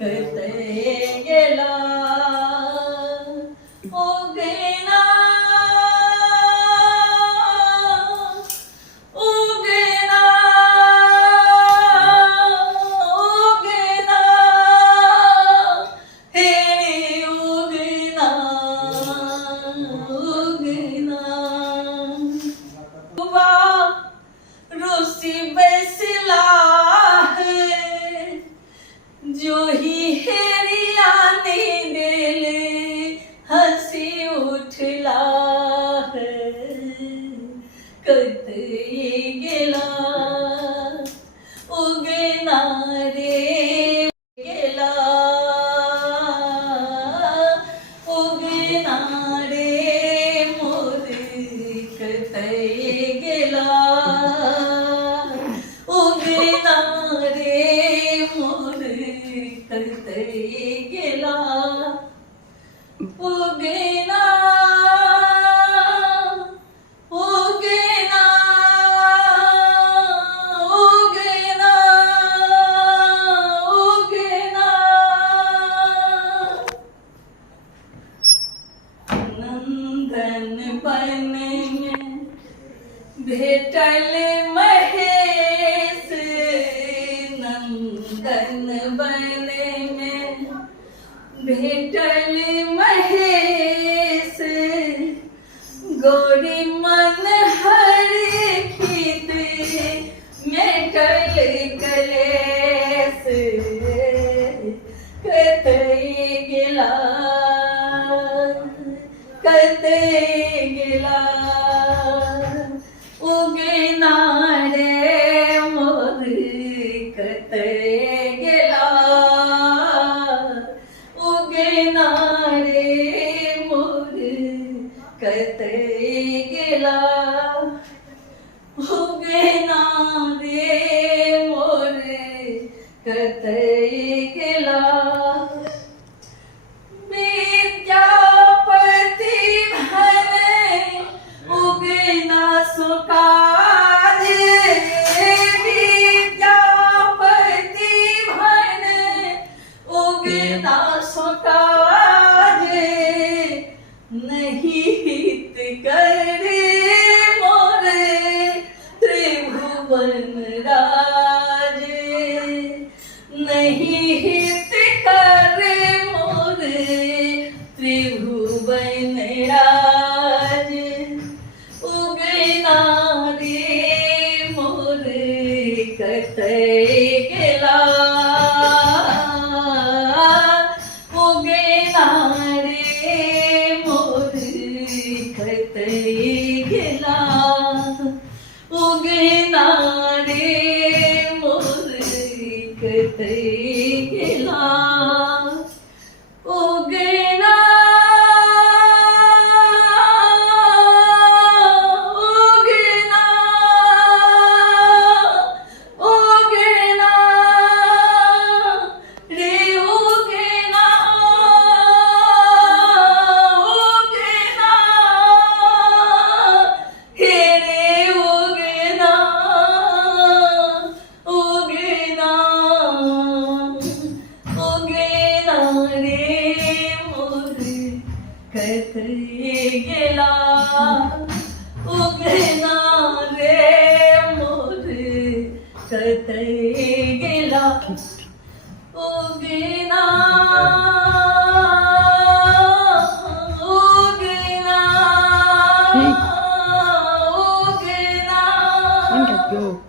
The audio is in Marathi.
कतई गेला उगेना उगेना उगेना हे उगेना उगेना रुसी बैसला है जो ही हेरिया ने देले हंसी उठला है कतई गेला उगेना रे गेला उगेना रे मोरे कतई गेला उगेना रे मोरे कतई गेला उगेना उगेना उगेना उगेना नंदन बन में भेटल महेश नंदन बन में भेटल महेश गोरी मन हर खीत मेटल कलेश कतई गेला कतई गेला उगेना रे मोर कतई गेला उगेना रे मोर कतई गेला उगेना रे मोर कतई गेला विद्यापति भले उगेना सुकाज विद्यापति भले उगेना सुकाज नहीं हित करे मोरे त्रिभुवन राज नहीं हित करे मोरे त्रिभुवन राज उगेना रे मोरे कतई गेला उगेना रे मोरे कतई गेला उगेना रे मोरे कतई गेला उगेना उगेना उगेना रे उगेना उगेना हे रे उगेना उगेना उगेना रे मोरे कतई गेला उगेना रे मोरे कतई गेला उगेना उगेना ठीक. उगेना Angkat, go.